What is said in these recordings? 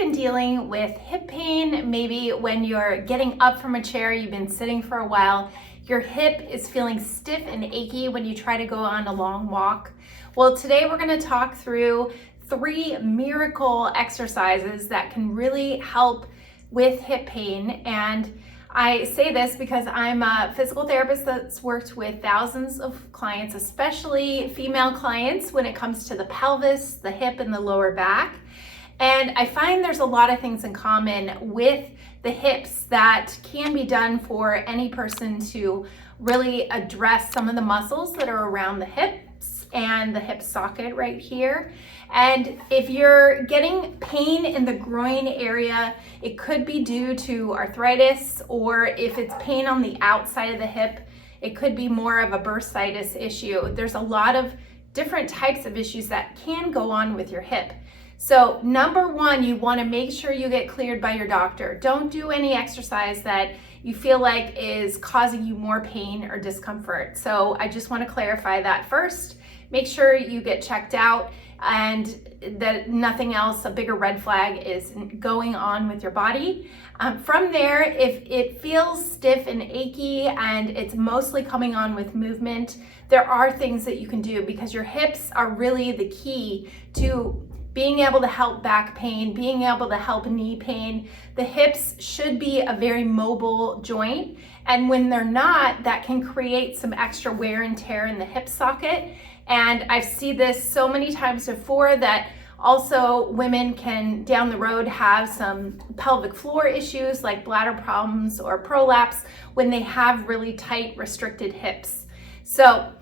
been dealing with hip pain, maybe when you're getting up from a chair, you've been sitting for a while, your hip is feeling stiff and achy when you try to go on a long walk. Well, today we're going to talk through 3 miracle exercises that can really help with hip pain. And I say this because I'm a physical therapist that's worked with thousands of clients, especially female clients, when it comes to the pelvis, the hip, and the lower back. And I find there's a lot of things in common with the hips that can be done for any person to really address some of the muscles that are around the hips and the hip socket right here. And if you're getting pain in the groin area, it could be due to arthritis, or if it's pain on the outside of the hip, it could be more of a bursitis issue. There's a lot of different types of issues that can go on with your hip. So number 1, you want to make sure you get cleared by your doctor. Don't do any exercise that you feel like is causing you more pain or discomfort. So I just want to clarify that first. Make sure you get checked out and that nothing else, a bigger red flag, is going on with your body. From there, if it feels stiff and achy and it's mostly coming on with movement, there are things that you can do, because your hips are really the key to being able to help back pain, being able to help knee pain. The hips should be a very mobile joint, and when they're not, that can create some extra wear and tear in the hip socket. And I've seen this so many times before that also women can down the road have some pelvic floor issues like bladder problems or prolapse when they have really tight, restricted hips. So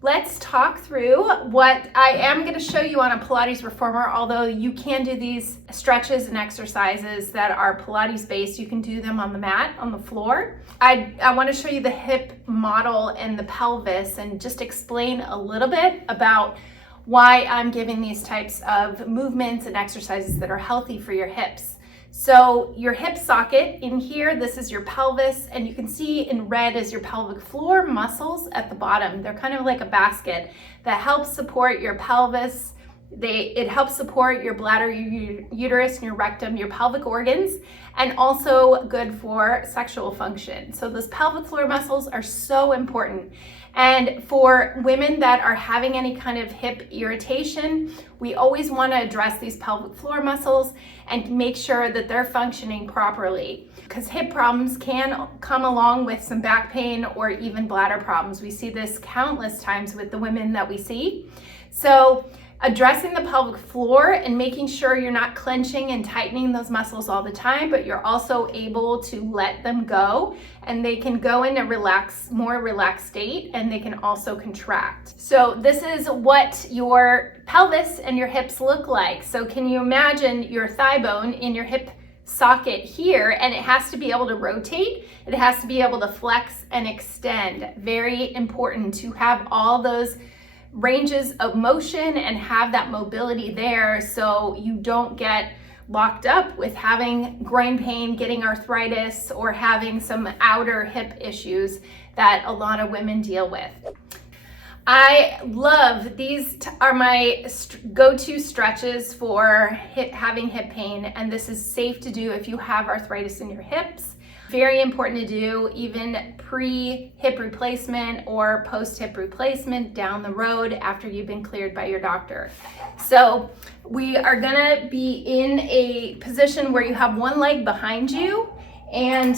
let's talk through what I am going to show you on a Pilates reformer. Although you can do these stretches and exercises that are Pilates based, you can do them on the mat, on the floor. I want to show you the hip model and the pelvis and just explain a little bit about why I'm giving these types of movements and exercises that are healthy for your hips. So your hip socket in here, this is your pelvis, and you can see in red is your pelvic floor muscles at the bottom. They're kind of like a basket that helps support your pelvis. It helps support your bladder, your uterus, and your rectum, your pelvic organs, and also good for sexual function. So those pelvic floor muscles are so important. And for women that are having any kind of hip irritation, we always want to address these pelvic floor muscles and make sure that they're functioning properly, because hip problems can come along with some back pain or even bladder problems. We see this countless times with the women that we see. So addressing the pelvic floor and making sure you're not clenching and tightening those muscles all the time, but you're also able to let them go, and they can go in a more relaxed state, and they can also contract. So this is what your pelvis and your hips look like. So can you imagine your thigh bone in your hip socket here, and it has to be able to rotate, it has to be able to flex and extend. Very important to have all those ranges of motion and have that mobility there, so you don't get locked up with having groin pain, getting arthritis, or having some outer hip issues that a lot of women deal with. I love these are my go-to stretches for having hip pain, and this is safe to do if you have arthritis in your hips. Very important to do even pre-hip replacement or post-hip replacement down the road after you've been cleared by your doctor. So we are gonna be in a position where you have one leg behind you, and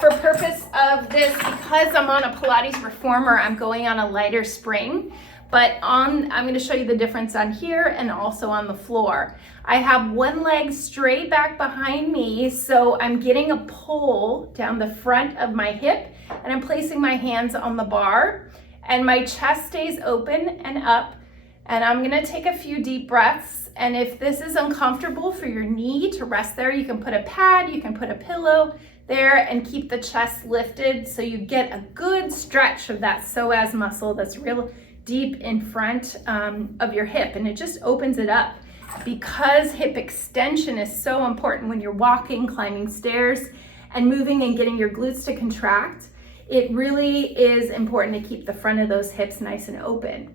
for purpose of this, because I'm on a Pilates reformer, I'm going on a lighter spring, but I'm gonna show you the difference on here and also on the floor. I have one leg straight back behind me, so I'm getting a pull down the front of my hip, and I'm placing my hands on the bar, and my chest stays open and up, and I'm gonna take a few deep breaths. And if this is uncomfortable for your knee to rest there, you can put a pad, you can put a pillow there, and keep the chest lifted so you get a good stretch of that psoas muscle that's real deep in front of your hip, and it just opens it up. Because hip extension is so important when you're walking, climbing stairs, and moving and getting your glutes to contract, it really is important to keep the front of those hips nice and open.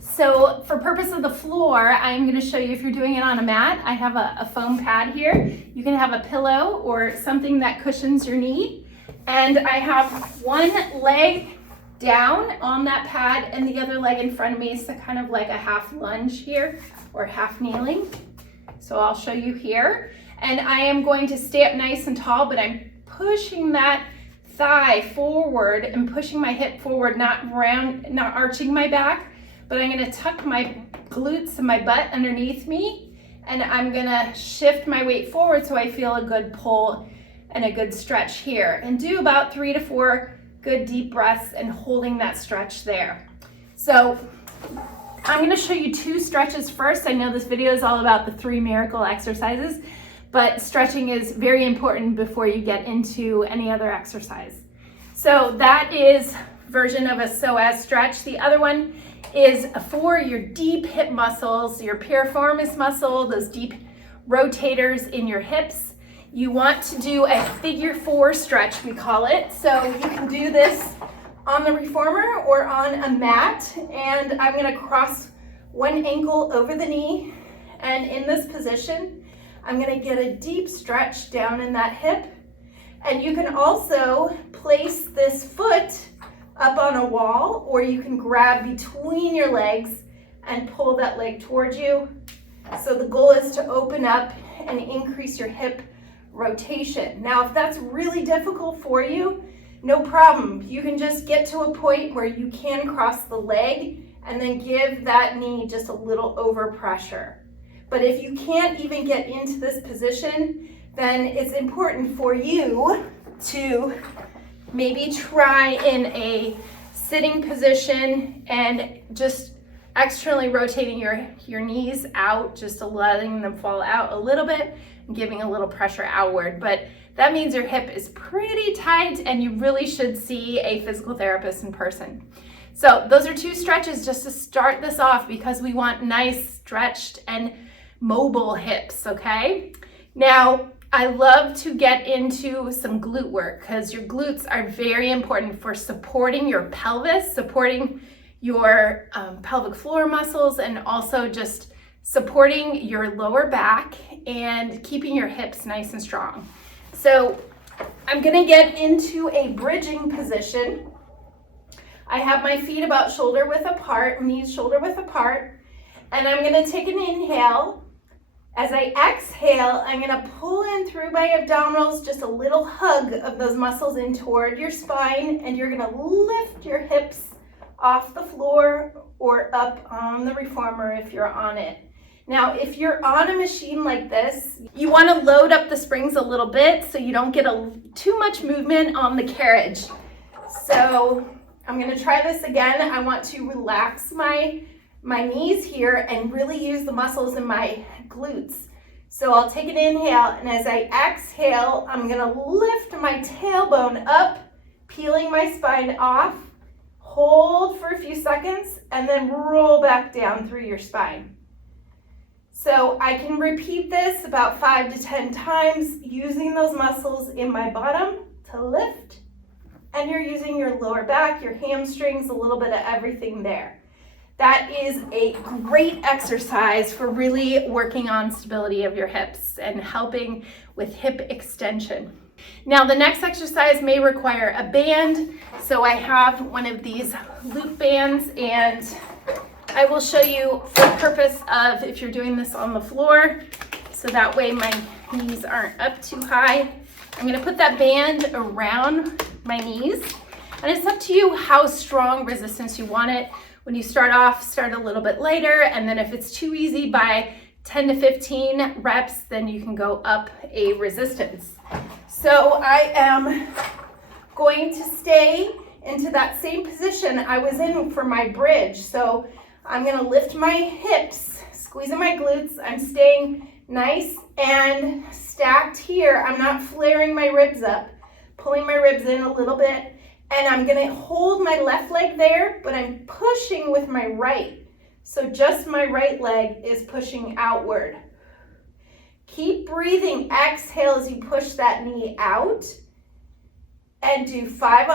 So for purpose of the floor, I'm going to show you if you're doing it on a mat. I have a foam pad here. You can have a pillow or something that cushions your knee. And I have one leg down on that pad and the other leg in front of me, so kind of like a half lunge here or half kneeling. So I'll show you here. And I am going to stay up nice and tall, but I'm pushing that thigh forward and pushing my hip forward, not arching my back, but I'm going to tuck my glutes and my butt underneath me, and I'm going to shift my weight forward so I feel a good pull and a good stretch here, and do about 3 to 4 good deep breaths and holding that stretch there. So I'm going to show you 2 stretches first. I know this video is all about the 3 miracle exercises, but stretching is very important before you get into any other exercise. So that is version of a psoas stretch. The other one is for your deep hip muscles, your piriformis muscle, those deep rotators in your hips. You want to do a figure 4 stretch, we call it. So you can do this on the reformer or on a mat, and I'm going to cross one ankle over the knee, and in this position I'm going to get a deep stretch down in that hip. And you can also place this foot up on a wall, or you can grab between your legs and pull that leg towards you. So the goal is to open up and increase your hip rotation. Now, if that's really difficult for you, no problem. You can just get to a point where you can cross the leg and then give that knee just a little overpressure. But if you can't even get into this position, then it's important for you to maybe try in a sitting position and just externally rotating your knees out, just letting them fall out a little bit and giving a little pressure outward. But that means your hip is pretty tight and you really should see a physical therapist in person. So those are 2 stretches just to start this off, because we want nice, stretched, and mobile hips, okay? Now, I love to get into some glute work because your glutes are very important for supporting your pelvis, supporting your pelvic floor muscles, and also just supporting your lower back and keeping your hips nice and strong. So I'm gonna get into a bridging position. I have my feet about shoulder width apart, knees shoulder width apart, and I'm gonna take an inhale. As I exhale, I'm gonna pull in through my abdominals, just a little hug of those muscles in toward your spine, and you're gonna lift your hips off the floor or up on the reformer if you're on it. Now, if you're on a machine like this, you wanna load up the springs a little bit so you don't get too much movement on the carriage. So I'm gonna try this again. I want to relax my knees here and really use the muscles in my glutes. So I'll take an inhale, and as I exhale, I'm gonna lift my tailbone up, peeling my spine off, hold for a few seconds, and then roll back down through your spine. So I can repeat this about 5 to 10 times using those muscles in my bottom to lift, and you're using your lower back, your hamstrings, a little bit of everything there. That is a great exercise for really working on stability of your hips and helping with hip extension. Now, the next exercise may require a band. So I have one of these loop bands, and I will show you for the purpose of if you're doing this on the floor, so that way my knees aren't up too high. I'm gonna put that band around my knees, and it's up to you how strong resistance you want it. When you start off, start a little bit lighter, and then if it's too easy, by 10 to 15 reps, then you can go up a resistance. So I am going to stay into that same position I was in for my bridge. So I'm gonna lift my hips, squeezing my glutes. I'm staying nice and stacked here. I'm not flaring my ribs up, pulling my ribs in a little bit. And I'm gonna hold my left leg there, but I'm pushing with my right. So just my right leg is pushing outward. Keep breathing. Exhale as you push that knee out. and do 5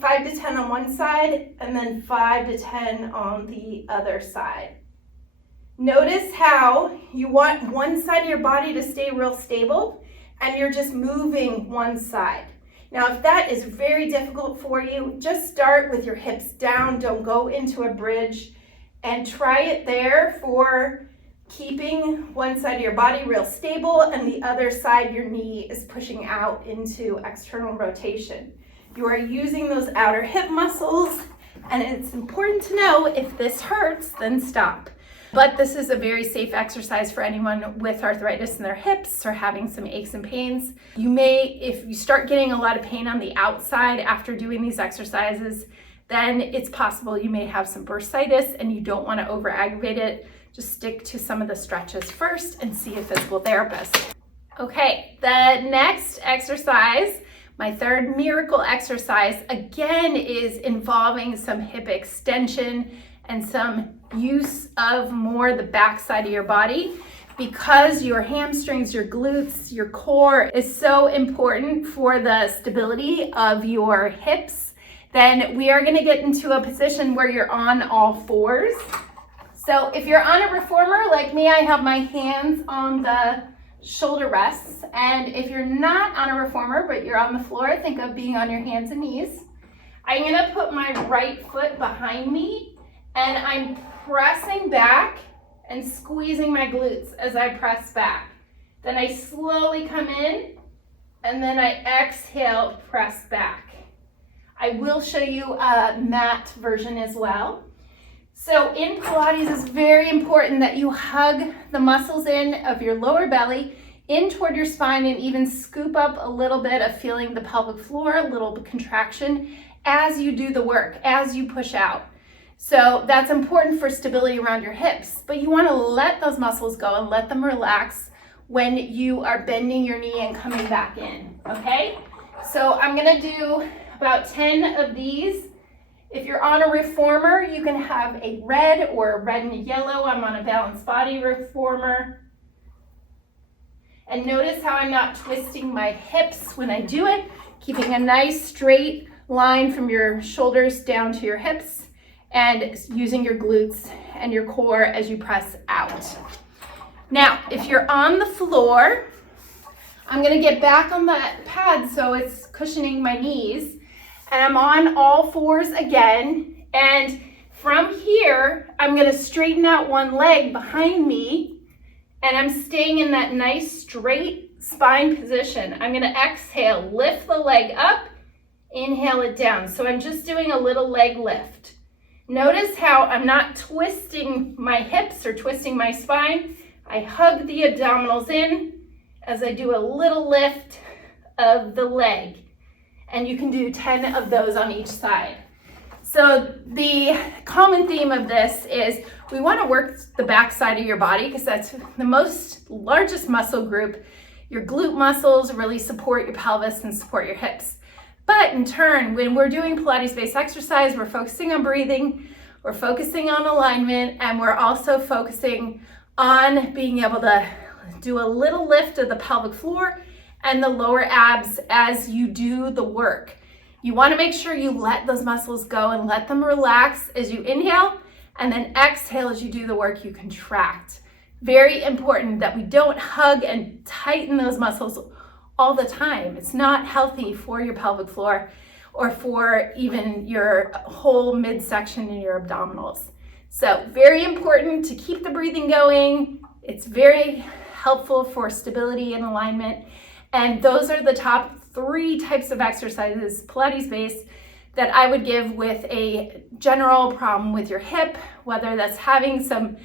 to 10 on one side and then 5 to 10 on the other side. Notice how you want one side of your body to stay real stable and you're just moving one side. Now, if that is very difficult for you, just start with your hips down. Don't go into a bridge, and try it there for keeping one side of your body real stable and the other side, your knee is pushing out into external rotation. You are using those outer hip muscles, and it's important to know if this hurts, then stop. But this is a very safe exercise for anyone with arthritis in their hips or having some aches and pains. You may, if you start getting a lot of pain on the outside after doing these exercises, then it's possible you may have some bursitis and you don't want to over-aggravate it. Just stick to some of the stretches first and see a physical therapist. Okay, the next exercise, my third miracle exercise, again is involving some hip extension and some use of more the back side of your body, because your hamstrings, your glutes, your core is so important for the stability of your hips. Then we are going to get into a position where you're on all fours. So if you're on a reformer like me, I have my hands on the shoulder rests, and if you're not on a reformer but you're on the floor, think of being on your hands and knees. I'm going to put my right foot behind me and I'm pressing back and squeezing my glutes as I press back. Then I slowly come in and then I exhale, press back. I will show you a mat version as well. So in Pilates, it's very important that you hug the muscles in of your lower belly in toward your spine and even scoop up a little bit of feeling the pelvic floor, a little contraction as you do the work, as you push out. So that's important for stability around your hips, but you want to let those muscles go and let them relax when you are bending your knee and coming back in, okay? So I'm going to do about 10 of these. If you're on a reformer, you can have a red or a red and a yellow. I'm on a balanced body reformer. And notice how I'm not twisting my hips when I do it, keeping a nice straight line from your shoulders down to your hips, and using your glutes and your core as you press out. Now, if you're on the floor, I'm gonna get back on that pad so it's cushioning my knees, and I'm on all fours again, and from here, I'm gonna straighten out one leg behind me, and I'm staying in that nice straight spine position. I'm gonna exhale, lift the leg up, inhale it down. So I'm just doing a little leg lift. Notice how I'm not twisting my hips or twisting my spine. I hug the abdominals in as I do a little lift of the leg. And you can do 10 of those on each side. So the common theme of this is we want to work the back side of your body because that's the largest muscle group. Your glute muscles really support your pelvis and support your hips. But in turn, when we're doing Pilates-based exercise, we're focusing on breathing, we're focusing on alignment, and we're also focusing on being able to do a little lift of the pelvic floor and the lower abs as you do the work. You want to make sure you let those muscles go and let them relax as you inhale, and then exhale as you do the work, you contract. Very important that we don't hug and tighten those muscles all the time. It's not healthy for your pelvic floor or for even your whole midsection and your abdominals. So very important to keep the breathing going. It's very helpful for stability and alignment. And those are the top 3 types of exercises, Pilates-based, that I would give with a general problem with your hip, whether that's having some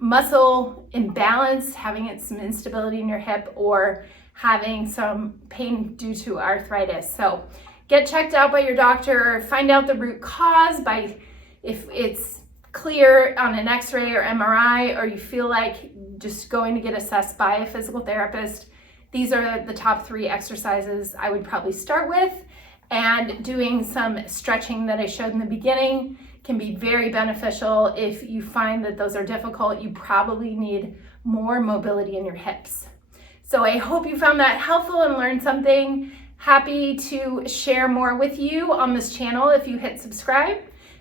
muscle imbalance, having some instability in your hip, or having some pain due to arthritis. So get checked out by your doctor, find out the root cause by if it's clear on an x-ray or MRI, or you feel like just going to get assessed by a physical therapist. These are the top 3 exercises I would probably start with, and doing some stretching that I showed in the beginning can be very beneficial. If you find that those are difficult, you probably need more mobility in your hips. So I hope you found that helpful and learned something. Happy to share more with you on this channel if you hit subscribe.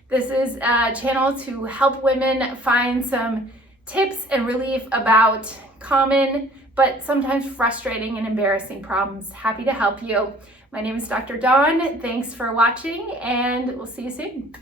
This is a channel to help women find some tips and relief about common but sometimes frustrating and embarrassing problems. Happy to help you. My name is Dr. Dawn. Thanks for watching, and we'll see you soon.